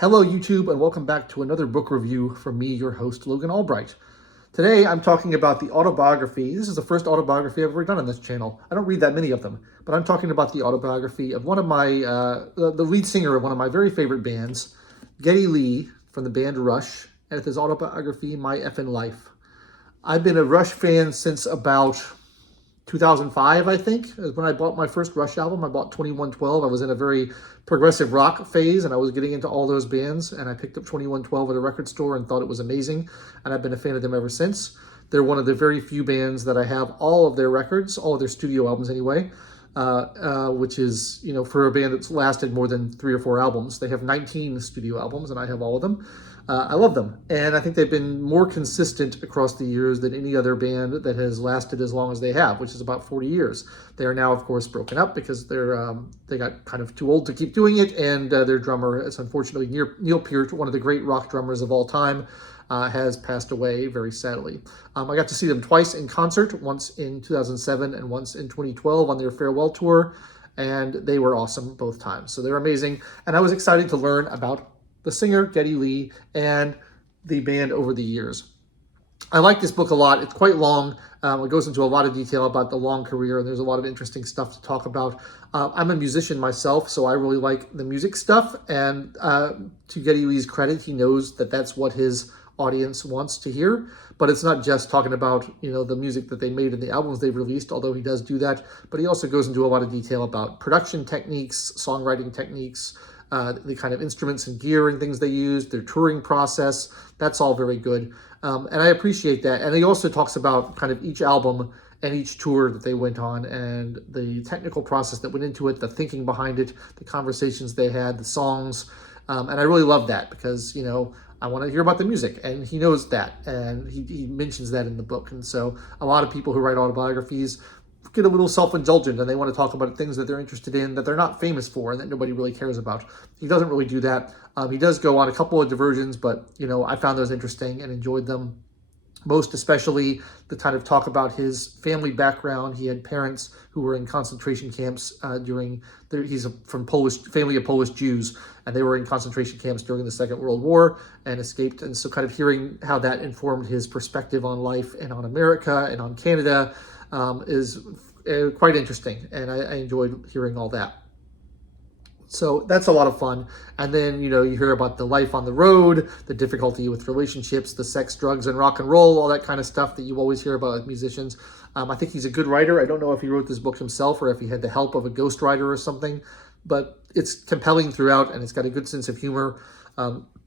Hello YouTube, and welcome back to another book review from me, your host, Logan Albright. Today I'm talking about the autobiography. This is the first autobiography I've ever done on this channel. I don't read that many of them, but I'm talking about the autobiography of one of my, the lead singer of one of my very favorite bands, Geddy Lee from the band Rush, and it's his autobiography, My Effin Life. I've been a Rush fan since about 2005, I think, is when I bought my first Rush album. I bought 2112. I was in a very progressive rock phase, and I was getting into all those bands, and I picked up 2112 at a record store and thought it was amazing, and I've been a fan of them ever since. They're one of the very few bands that I have all of their records, all of their studio albums anyway, which is, you know, for a band that's lasted more than 3 or 4 albums. They have 19 studio albums, and I have all of them. I love them, and I think they've been more consistent across the years than any other band that has lasted as long as they have, which is about 40 years. They are now, of course, broken up because they got kind of too old to keep doing it, and their drummer is unfortunately Neil Peart, one of the great rock drummers of all time, has passed away very sadly. I got to see them twice in concert, once in 2007 and once in 2012 on their farewell tour, and they were awesome both times. So they're amazing, and I was excited to learn about the singer, Geddy Lee, and the band over the years. I like this book a lot. It's quite long. It goes into a lot of detail about the long career, and there's a lot of interesting stuff to talk about. I'm a musician myself, so I really like the music stuff, and to Geddy Lee's credit, he knows that that's what his audience wants to hear, but it's not just talking about, you know, the music that they made and the albums they've released, although he does do that, but he also goes into a lot of detail about production techniques, songwriting techniques, the kind of instruments and gear and things they use, their touring process. That's all very good. And I appreciate that. And he also talks about kind of each album and each tour that they went on and the technical process that went into it, the thinking behind it, the conversations they had, the songs. And I really love that because, you know, I want to hear about the music, and he knows that, and he mentions that in the book. And so a lot of people who write autobiographies get a little self-indulgent, and they want to talk about things that they're interested in that they're not famous for and that nobody really cares about. He doesn't really do that. He does go on a couple of diversions, but, you know, I found those interesting and enjoyed them. Most especially the kind of talk about his family background. He had parents who were in concentration camps he's from family of Polish Jews, and they were in concentration camps during the Second World War and escaped. And so kind of hearing how that informed his perspective on life and on America and on Canada is quite interesting. And I enjoyed hearing all that. So that's a lot of fun. And then, you know, you hear about the life on the road, the difficulty with relationships, the sex, drugs, and rock and roll, all that kind of stuff that you always hear about with musicians. I think he's a good writer. I don't know if he wrote this book himself or if he had the help of a ghostwriter or something, but it's compelling throughout, and it's got a good sense of humor.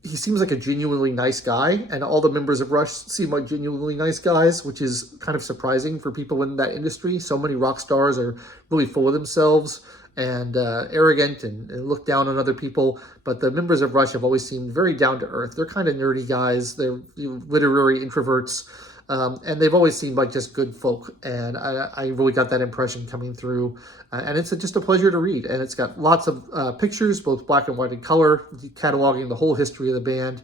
He seems like a genuinely nice guy, and all the members of Rush seem like genuinely nice guys, which is kind of surprising for people in that industry. So many rock stars are really full of themselves and arrogant and look down on other people, but the members of Rush have always seemed very down to earth. They're kind of nerdy guys. They're literary introverts, and they've always seemed like just good folk, and I really got that impression coming through, and it's just a pleasure to read, and it's got lots of pictures, both black and white and color, cataloging the whole history of the band.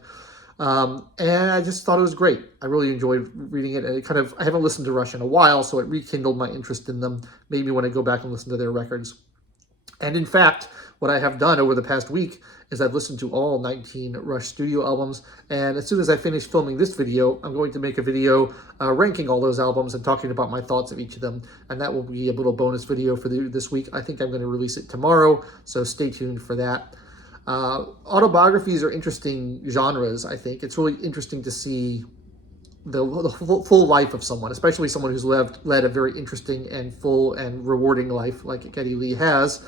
And I just thought it was great. I really enjoyed reading it, and I haven't listened to Rush in a while, so it rekindled my interest in them, made me want to go back and listen to their records. And in fact, what I have done over the past week is I've listened to all 19 Rush studio albums, and as soon as I finish filming this video, I'm going to make a video ranking all those albums and talking about my thoughts of each of them, and that will be a little bonus video for this week. I think I'm going to release it tomorrow, so stay tuned for that. Autobiographies are interesting genres, I think. It's really interesting to see the full life of someone, especially someone who's led a very interesting and full and rewarding life like Geddy Lee has.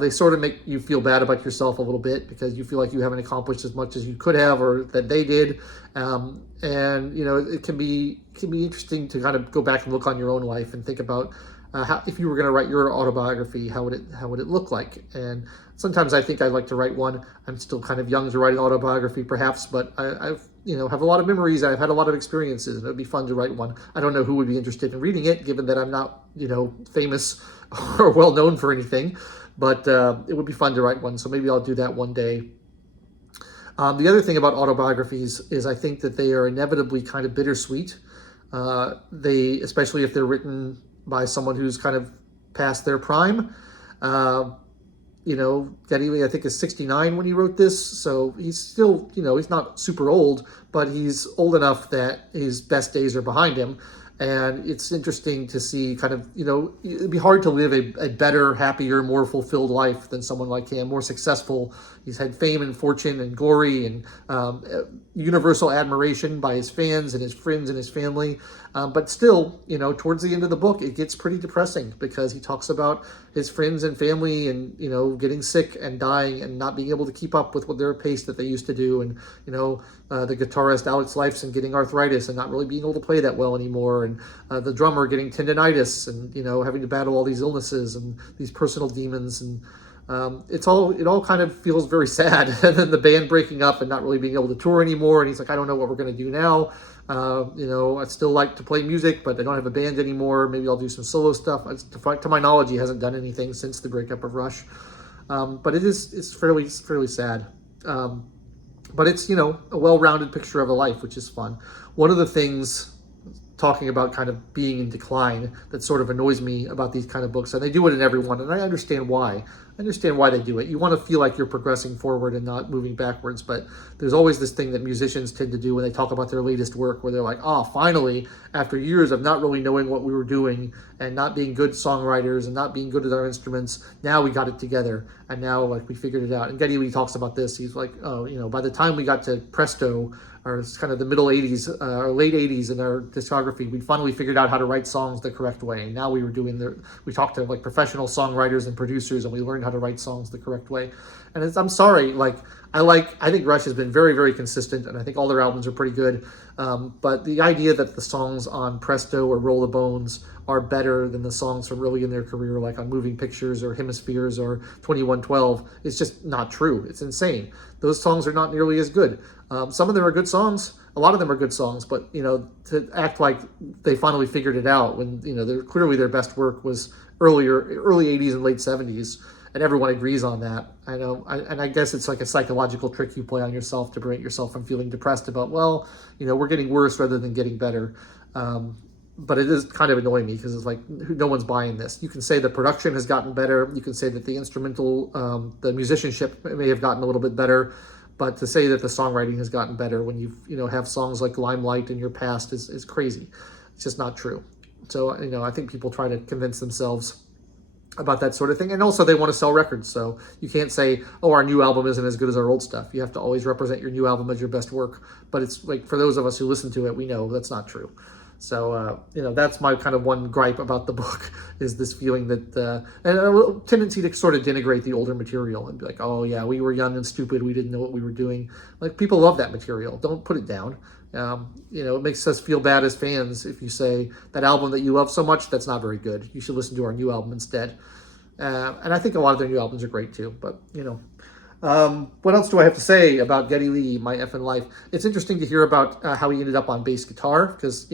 They sort of make you feel bad about yourself a little bit because you feel like you haven't accomplished as much as you could have or that they did. And, you know, it can be interesting to kind of go back and look on your own life and think about how, if you were going to write your autobiography, how would it look like? And sometimes I think I'd like to write one. I'm still kind of young to write an autobiography, perhaps, but I've have a lot of memories. I've had a lot of experiences, and it would be fun to write one. I don't know who would be interested in reading it, given that I'm not, you know, famous or well known for anything, but it would be fun to write one. So maybe I'll do that one day. The other thing about autobiographies is I think that they are inevitably kind of bittersweet. Especially if they're written by someone who's kind of past their prime. Geddy Lee, I think, is 69 when he wrote this, so he's still, he's not super old, but he's old enough that his best days are behind him. And it's interesting to see kind of, it'd be hard to live a better, happier, more fulfilled life than someone like him, more successful. He's had fame and fortune and glory and universal admiration by his fans and his friends and his family. But still, towards the end of the book, it gets pretty depressing because he talks about his friends and family and, getting sick and dying and not being able to keep up with their pace that they used to do. And, the guitarist Alex Lifeson getting arthritis and not really being able to play that well anymore. And the drummer getting tendonitis and, having to battle all these illnesses and these personal demons. And it all kind of feels very sad. And then the band breaking up and not really being able to tour anymore. And he's like, I don't know what we're going to do now. I'd still like to play music, but I don't have a band anymore. Maybe I'll do some solo stuff. To my knowledge, he hasn't done anything since the breakup of Rush. But it's fairly sad. But it's, a well-rounded picture of a life, which is fun. One of the things, talking about kind of being in decline, that sort of annoys me about these kind of books, and they do it in every one, and I understand why. I understand why they do it. You want to feel like you're progressing forward and not moving backwards, but there's always this thing that musicians tend to do when they talk about their latest work, where they're like, finally, after years of not really knowing what we were doing and not being good songwriters and not being good at our instruments, now we got it together, and now we figured it out. And Geddy Lee talks about this. He's like, by the time we got to Presto, or kind of the middle 80s or late 80s in our discography, we finally figured out how to write songs the correct way. And now we talked to professional songwriters and producers, and we learned how to write songs the correct way. And I'm sorry, I think Rush has been very, very consistent, and I think all their albums are pretty good. But the idea that the songs on Presto or Roll the Bones are better than the songs from early in their career, like on Moving Pictures or Hemispheres or 2112, is just not true. It's insane. Those songs are not nearly as good. Some of them are good songs. A lot of them are good songs, but to act like they finally figured it out when clearly their best work was early 80s and late 70s, and everyone agrees on that. I know, and I guess it's like a psychological trick you play on yourself to prevent yourself from feeling depressed about, we're getting worse rather than getting better. But it is kind of annoying me because it's like, no one's buying this. You can say the production has gotten better. You can say that the instrumental, the musicianship may have gotten a little bit better. But to say that the songwriting has gotten better when you have songs like Limelight in your past is crazy. It's just not true. So, I think people try to convince themselves about that sort of thing. And also they want to sell records. So you can't say, our new album isn't as good as our old stuff. You have to always represent your new album as your best work. But it's like, for those of us who listen to it, we know that's not true. So, that's my kind of one gripe about the book, is this feeling that, and a tendency to sort of denigrate the older material and be like, oh yeah, we were young and stupid, we didn't know what we were doing. Like, people love that material. Don't put it down. It makes us feel bad as fans if you say that album that you love so much, that's not very good. You should listen to our new album instead. And I think a lot of their new albums are great too, but, what else do I have to say about Geddy Lee, My Effin' Life? It's interesting to hear about how he ended up on bass guitar, because,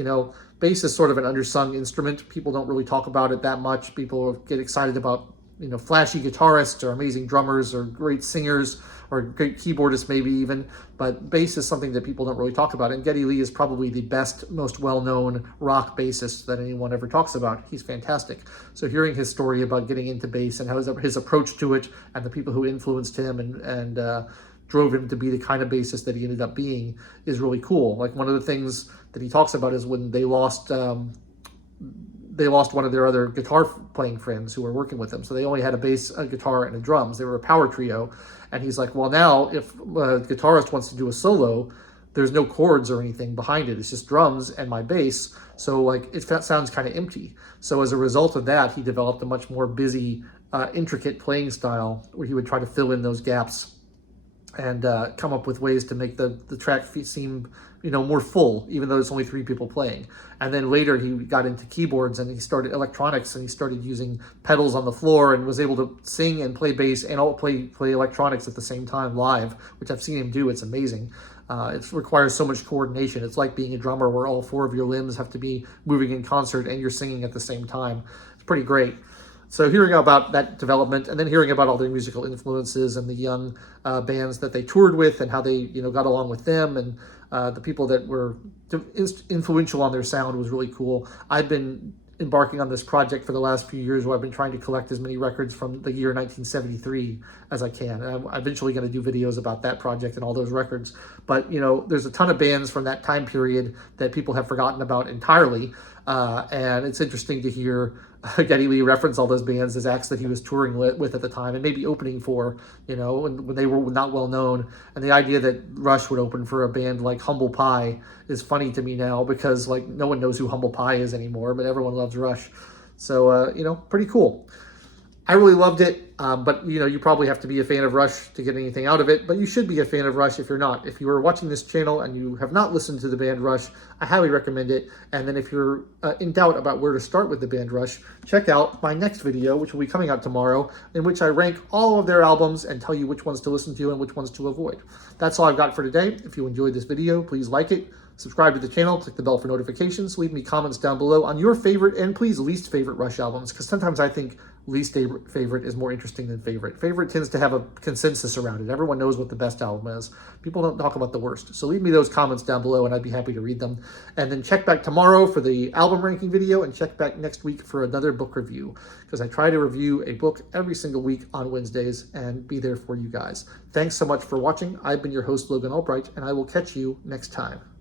bass is sort of an undersung instrument. People don't really talk about it that much. People get excited about, flashy guitarists or amazing drummers or great singers or great keyboardists maybe even, but bass is something that people don't really talk about. And Geddy Lee is probably the best, most well-known rock bassist that anyone ever talks about. He's fantastic. So hearing his story about getting into bass and how his approach to it and the people who influenced him and drove him to be the kind of bassist that he ended up being is really cool. Like, one of the things that he talks about is when they lost one of their other guitar playing friends who were working with them. So they only had a bass, a guitar, and a drums. They were a power trio. And he's like, well, now if a guitarist wants to do a solo, there's no chords or anything behind it. It's just drums and my bass. So it sounds kind of empty. So as a result of that, he developed a much more busy, intricate playing style where he would try to fill in those gaps and come up with ways to make the track seem, more full, even though it's only 3 people playing. And then later he got into keyboards and he started electronics, and he started using pedals on the floor and was able to sing and play bass and all play electronics at the same time live, which I've seen him do. It's amazing. It requires so much coordination. It's like being a drummer where all 4 of your limbs have to be moving in concert and you're singing at the same time. It's pretty great. So hearing about that development, and then hearing about all their musical influences and the young bands that they toured with and how they got along with them, and the people that were influential on their sound was really cool. I've been embarking on this project for the last few years where I've been trying to collect as many records from the year 1973 as I can. And I'm eventually going to do videos about that project and all those records. But, you know, there's a ton of bands from that time period that people have forgotten about entirely. And it's interesting to hear Geddy Lee reference all those bands as acts that he was touring with at the time and maybe opening for, you know, when they were not well known. And the idea that Rush would open for a band like Humble Pie is funny to me now because, like, no one knows who Humble Pie is anymore, but everyone loves Rush. So, you know, pretty cool. I really loved it, but, you know, you probably have to be a fan of Rush to get anything out of it, but you should be a fan of Rush if you're not. If you are watching this channel and you have not listened to the band Rush, I highly recommend it. And then if you're in doubt about where to start with the band Rush, check out my next video, which will be coming out tomorrow, in which I rank all of their albums and tell you which ones to listen to and which ones to avoid. That's all I've got for today. If you enjoyed this video, please like it. Subscribe to the channel, click the bell for notifications, leave me comments down below on your favorite and please least favorite Rush albums, because sometimes I think least favorite is more interesting than favorite. Favorite tends to have a consensus around it. Everyone knows what the best album is. People don't talk about the worst. So leave me those comments down below and I'd be happy to read them. And then check back tomorrow for the album ranking video and check back next week for another book review, because I try to review a book every single week on Wednesdays and be there for you guys. Thanks so much for watching. I've been your host, Logan Albright, and I will catch you next time.